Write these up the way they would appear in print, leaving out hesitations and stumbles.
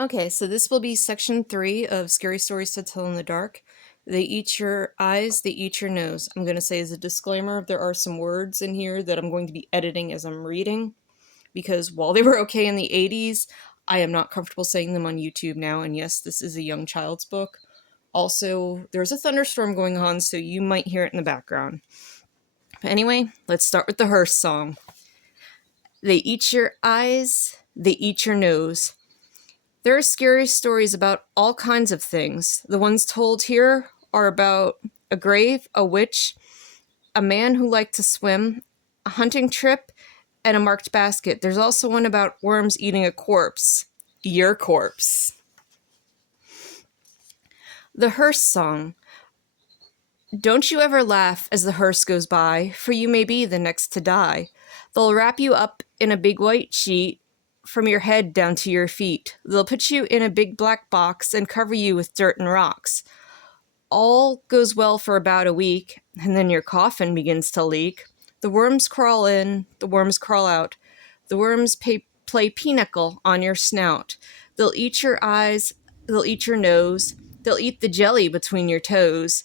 Okay, so this will be section 3 of Scary Stories to Tell in the Dark. They eat your eyes, they eat your nose. I'm going to say as a disclaimer, there are some words in here that I'm going to be editing as I'm reading, because while they were okay in the 80s, I am not comfortable saying them on YouTube now, and yes, this is a young child's book. Also, there's a thunderstorm going on, so you might hear it in the background. But anyway, let's start with the Hearse song. They eat your eyes, they eat your nose. There are scary stories about all kinds of things. The ones told here are about a grave, a witch, a man who liked to swim, a hunting trip, and a marked basket. There's also one about worms eating a corpse. Your corpse. The Hearse song. Don't you ever laugh as the hearse goes by, for you may be the next to die. They'll wrap you up in a big white sheet, from your head down to your feet. They'll put you in a big black box and cover you with dirt and rocks. All goes well for about a week, and then your coffin begins to leak. The worms crawl in, the worms crawl out. The worms play pinochle on your snout. They'll eat your eyes, they'll eat your nose, they'll eat the jelly between your toes.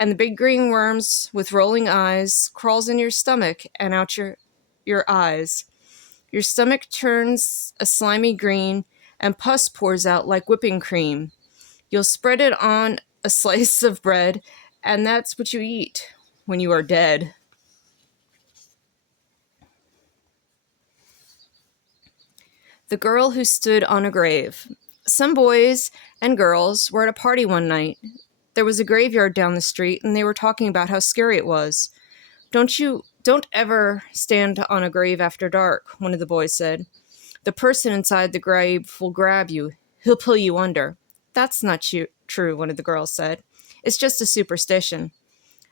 And the big green worms with rolling eyes crawls in your stomach and out your eyes. Your stomach turns a slimy green, and pus pours out like whipping cream. You'll spread it on a slice of bread, and that's what you eat when you are dead. The Girl Who Stood on a Grave. Some boys and girls were at a party one night. There was a graveyard down the street, and they were talking about how scary it was. Don't ever stand on a grave after dark, one of the boys said. The person inside the grave will grab you. He'll pull you under. That's not true, one of the girls said. It's just a superstition.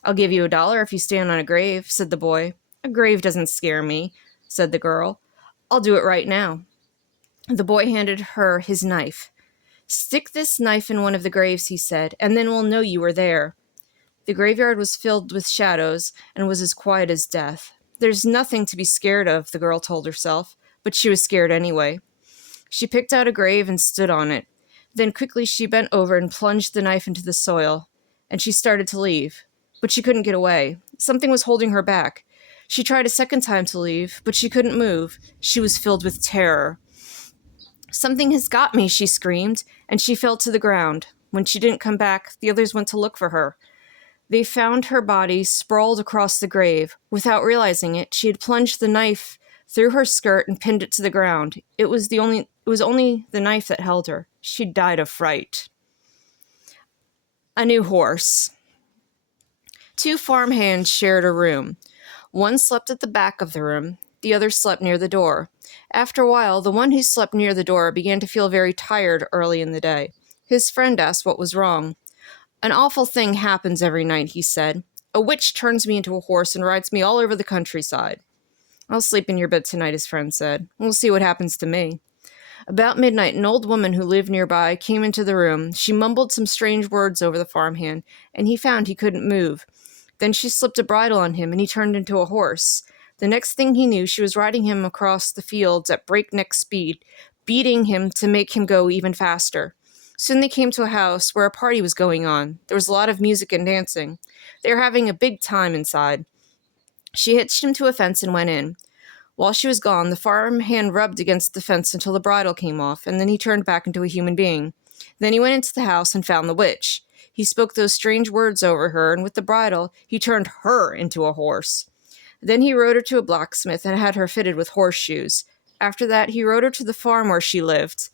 I'll give you $1 if you stand on a grave, said the boy. A grave doesn't scare me, said the girl. I'll do it right now. The boy handed her his knife. Stick this knife in one of the graves, he said, and then we'll know you were there. The graveyard was filled with shadows and was as quiet as death. There's nothing to be scared of, the girl told herself, but she was scared anyway. She picked out a grave and stood on it. Then quickly she bent over and plunged the knife into the soil, and she started to leave. But she couldn't get away. Something was holding her back. She tried a second time to leave, but she couldn't move. She was filled with terror. Something has got me, she screamed, and she fell to the ground. When she didn't come back, the others went to look for her. They found her body sprawled across the grave. Without realizing it, she had plunged the knife through her skirt and pinned it to the ground. It was only the knife that held her. She died of fright. A new horse. 2 farmhands shared a room. One slept at the back of the room. The other slept near the door. After a while, the one who slept near the door began to feel very tired early in the day. His friend asked what was wrong. An awful thing happens every night, he said. A witch turns me into a horse and rides me all over the countryside. I'll sleep in your bed tonight, his friend said. We'll see what happens to me. About midnight, an old woman who lived nearby came into the room. She mumbled some strange words over the farmhand, and he found he couldn't move. Then she slipped a bridle on him, and he turned into a horse. The next thing he knew, she was riding him across the fields at breakneck speed, beating him to make him go even faster. Soon they came to a house where a party was going on. There was a lot of music and dancing. They were having a big time inside. She hitched him to a fence and went in. While she was gone, the farmhand rubbed against the fence until the bridle came off, and then he turned back into a human being. Then he went into the house and found the witch. He spoke those strange words over her, and with the bridle, he turned her into a horse. Then he rode her to a blacksmith and had her fitted with horseshoes. After that, he rode her to the farm where she lived.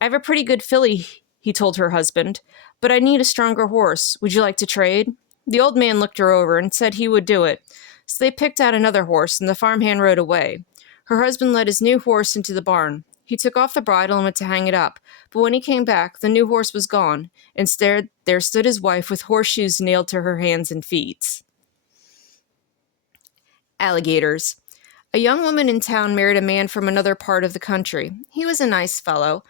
I have a pretty good filly, he told her husband, but I need a stronger horse. Would you like to trade? The old man looked her over and said he would do it. So they picked out another horse, and the farmhand rode away. Her husband led his new horse into the barn. He took off the bridle and went to hang it up, but when he came back, the new horse was gone. Instead, there stood his wife with horseshoes nailed to her hands and feet. Alligators. A young woman in town married a man from another part of the country. He was a nice fellow,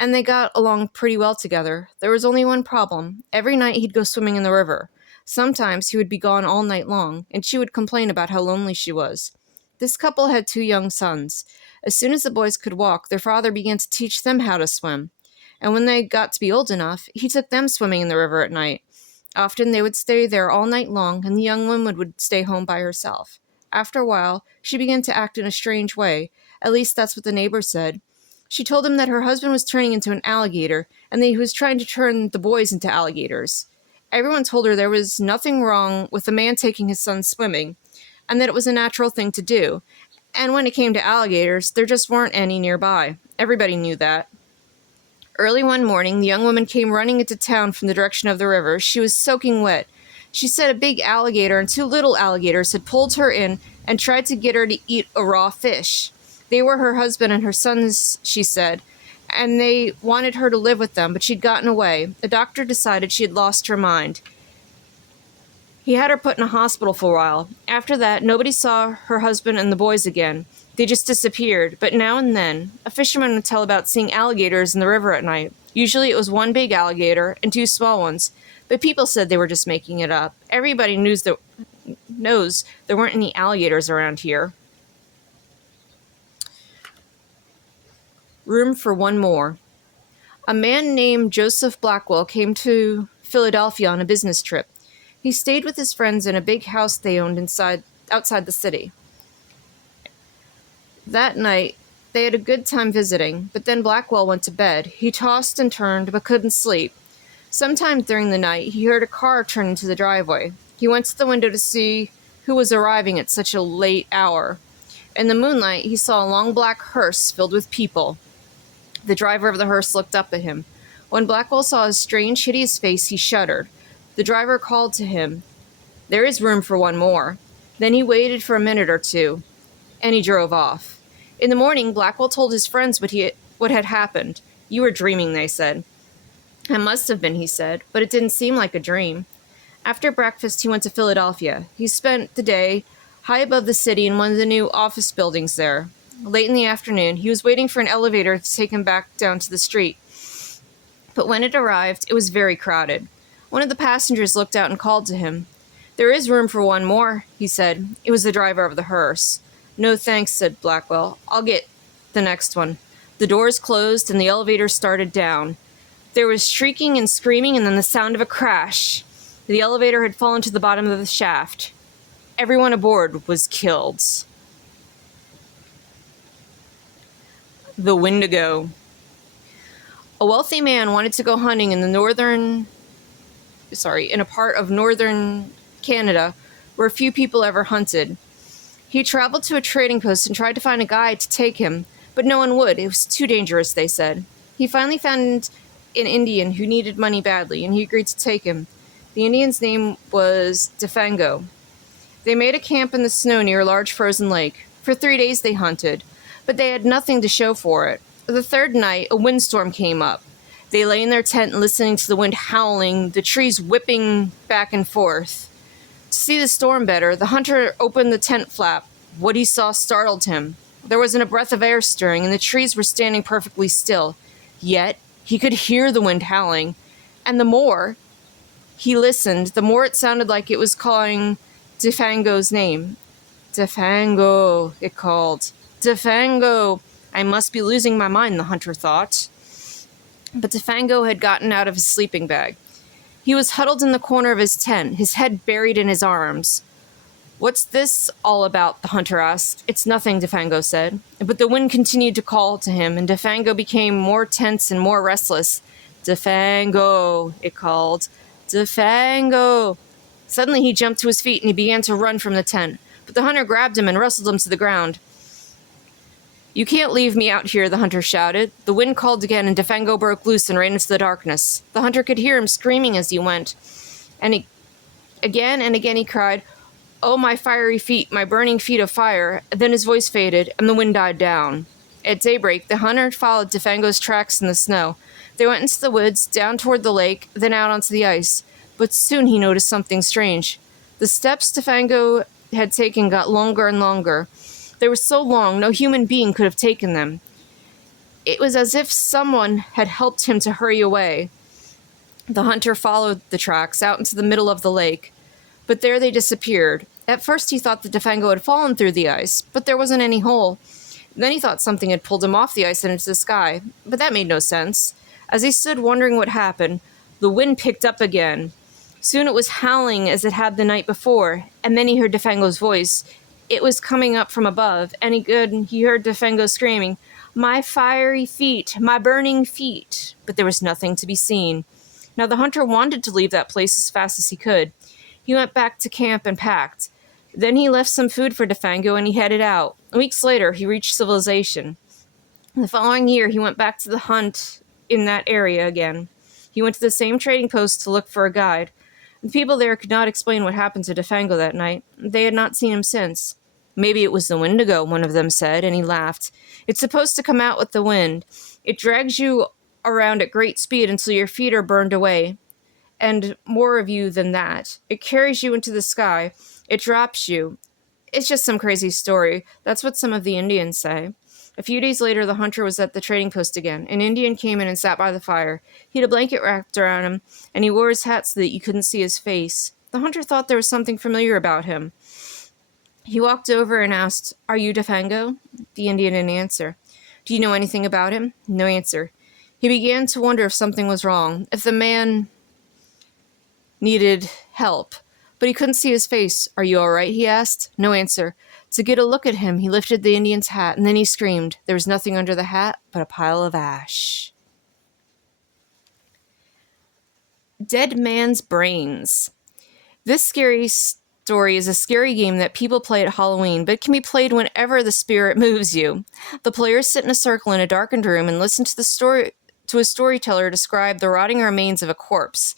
and they got along pretty well together. There was only one problem. Every night he'd go swimming in the river. Sometimes he would be gone all night long, and she would complain about how lonely she was. This couple had 2 young sons. As soon as the boys could walk, their father began to teach them how to swim. And when they got to be old enough, he took them swimming in the river at night. Often they would stay there all night long, and the young woman would stay home by herself. After a while, she began to act in a strange way. At least that's what the neighbors said. She told them that her husband was turning into an alligator, and that he was trying to turn the boys into alligators. Everyone told her there was nothing wrong with a man taking his son swimming, and that it was a natural thing to do. And when it came to alligators, there just weren't any nearby. Everybody knew that. Early one morning, the young woman came running into town from the direction of the river. She was soaking wet. She said a big alligator and 2 little alligators had pulled her in and tried to get her to eat a raw fish. They were her husband and her sons, she said, and they wanted her to live with them, but she'd gotten away. The doctor decided she had lost her mind. He had her put in a hospital for a while. After that, nobody saw her husband and the boys again. They just disappeared, but now and then, a fisherman would tell about seeing alligators in the river at night. Usually it was 1 big alligator and 2 small ones, but people said they were just making it up. Everybody knows there weren't any alligators around here. Room for one more. A man named Joseph Blackwell came to Philadelphia on a business trip. He stayed with his friends in a big house they owned outside the city. That night, they had a good time visiting, but then Blackwell went to bed. He tossed and turned, but couldn't sleep. Sometime during the night, he heard a car turn into the driveway. He went to the window to see who was arriving at such a late hour. In the moonlight, he saw a long black hearse filled with people. The driver of the hearse looked up at him. When Blackwell saw his strange, hideous face, he shuddered. The driver called to him, "There is room for one more." Then he waited for a minute or two, and he drove off. In the morning, Blackwell told his friends what had happened. "You were dreaming," they said. "I must have been," he said, "but it didn't seem like a dream." After breakfast, he went to Philadelphia. He spent the day high above the city in one of the new office buildings there. Late in the afternoon, he was waiting for an elevator to take him back down to the street. But when it arrived, it was very crowded. One of the passengers looked out and called to him. "There is room for one more," he said. It was the driver of the hearse. "No thanks," said Blackwell. "I'll get the next one." The doors closed and the elevator started down. There was shrieking and screaming and then the sound of a crash. The elevator had fallen to the bottom of the shaft. Everyone aboard was killed. The Wendigo. A wealthy man wanted to go hunting in a part of northern Canada where few people ever hunted. He traveled to a trading post and tried to find a guide to take him, but no one would. It was too dangerous, they said. He finally found an Indian who needed money badly, and he agreed to take him. The Indian's name was Defango. They made a camp in the snow near a large frozen lake. For 3 days they hunted, but they had nothing to show for it. The 3rd night, a windstorm came up. They lay in their tent listening to the wind howling, the trees whipping back and forth. To see the storm better, the hunter opened the tent flap. What he saw startled him. There wasn't a breath of air stirring, and the trees were standing perfectly still. Yet, he could hear the wind howling, and the more he listened, the more it sounded like it was calling Defango's name. "Defango," it called. "Defango." "I must be losing my mind," the hunter thought. But Defango had gotten out of his sleeping bag. He was huddled in the corner of his tent, his head buried in his arms. "What's this all about?" the hunter asked. "It's nothing," Defango said. But the wind continued to call to him, and Defango became more tense and more restless. "Defango," it called. "Defango." Suddenly he jumped to his feet and he began to run from the tent. But the hunter grabbed him and wrestled him to the ground. "You can't leave me out here," the hunter shouted. The wind called again, and Defango broke loose and ran into the darkness. The hunter could hear him screaming as he went. Again and again he cried, "Oh, my fiery feet, my burning feet of fire." Then his voice faded, and the wind died down. At daybreak, the hunter followed Defango's tracks in the snow. They went into the woods, down toward the lake, then out onto the ice. But soon he noticed something strange. The steps Defango had taken got longer and longer. They were so long, no human being could have taken them. It was as if someone had helped him to hurry away. The hunter followed the tracks out into the middle of the lake, but there they disappeared. At first he thought the Defango had fallen through the ice, but there wasn't any hole. Then he thought something had pulled him off the ice and into the sky, but that made no sense. As he stood wondering what happened, the wind picked up again. Soon it was howling as it had the night before, and then he heard Defango's voice. It was coming up from above, and he heard Defango screaming, "My fiery feet, my burning feet!" But there was nothing to be seen. Now the hunter wanted to leave that place as fast as he could. He went back to camp and packed. Then he left some food for Defango and he headed out. Weeks later, he reached civilization. The following year, he went back to the hunt in that area again. He went to the same trading post to look for a guide. The people there could not explain what happened to Defango that night. They had not seen him since. "Maybe it was the Wendigo," one of them said, and he laughed. "It's supposed to come out with the wind. It drags you around at great speed until your feet are burned away. And more of you than that. It carries you into the sky. It drops you. It's just some crazy story. That's what some of the Indians say." A few days later, the hunter was at the trading post again. An Indian came in and sat by the fire. He had a blanket wrapped around him, and he wore his hat so that you couldn't see his face. The hunter thought there was something familiar about him. He walked over and asked, "Are you Defango?" The Indian didn't answer. "Do you know anything about him?" No answer. He began to wonder if something was wrong, if the man needed help, but he couldn't see his face. "Are you all right?" he asked. No answer. To get a look at him, he lifted the Indian's hat, and then he screamed. There was nothing under the hat but a pile of ash. Dead Man's Brains. This scary story is a scary game that people play at Halloween, but it can be played whenever the spirit moves you. The players sit in a circle in a darkened room and listen to a storyteller describe the rotting remains of a corpse.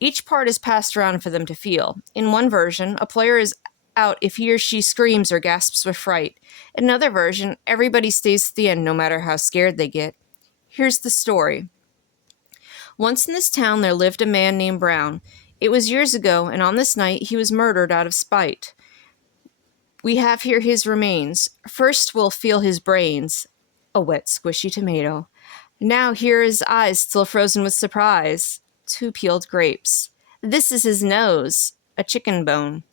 Each part is passed around for them to feel. In one version, a player is out if he or she screams or gasps with fright. In another version, everybody stays to the end no matter how scared they get. Here's the story. Once in this town there lived a man named Brown. It was years ago, and on this night he was murdered out of spite. We have here his remains. First we'll feel his brains. A wet, squishy tomato. Now here are his eyes still frozen with surprise. 2 peeled grapes. This is his nose, a chicken bone.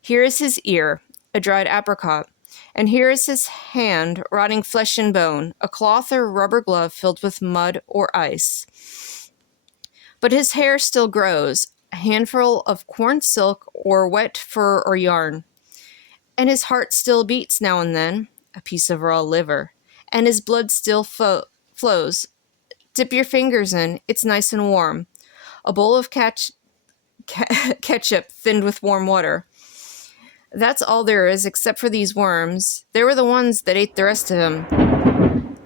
Here is his ear, a dried apricot. And here is his hand, rotting flesh and bone, a cloth or rubber glove filled with mud or ice. But his hair still grows, a handful of corn silk or wet fur or yarn. And his heart still beats now and then, a piece of raw liver. And his blood still flows. Dip your fingers in, it's nice and warm. A bowl of ketchup thinned with warm water. That's all there is except for these worms. They were the ones that ate the rest of him.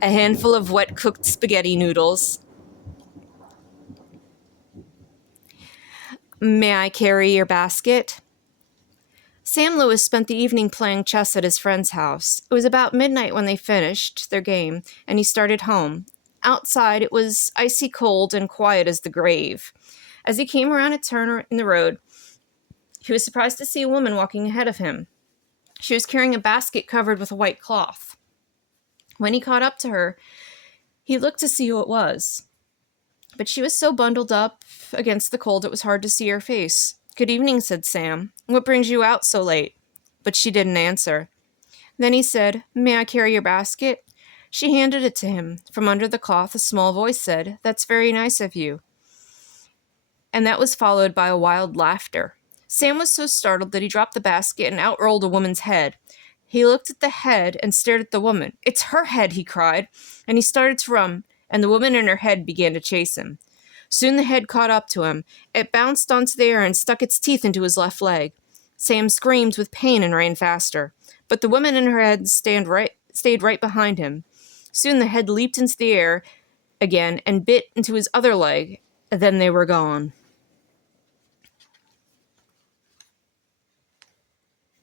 A handful of wet cooked spaghetti noodles. May I carry your basket? Sam Lewis spent the evening playing chess at his friend's house. It was about midnight when they finished their game, and he started home. Outside, it was icy cold and quiet as the grave. As he came around a turn in the road, he was surprised to see a woman walking ahead of him. She was carrying a basket covered with a white cloth. When he caught up to her, he looked to see who it was. But she was so bundled up against the cold it was hard to see her face. "Good evening," said Sam. "What brings you out so late?" But she didn't answer. Then he said, "May I carry your basket?" She handed it to him. From under the cloth, a small voice said, "That's very nice of you." And that was followed by a wild laughter. Sam was so startled that he dropped the basket and out rolled a woman's head. He looked at the head and stared at the woman. "It's her head," he cried, and he started to run, and the woman and her head began to chase him. Soon the head caught up to him. It bounced onto the air and stuck its teeth into his left leg. Sam screamed with pain and ran faster, but the woman and her head stayed right behind him. Soon the head leaped into the air again and bit into his other leg. Then they were gone.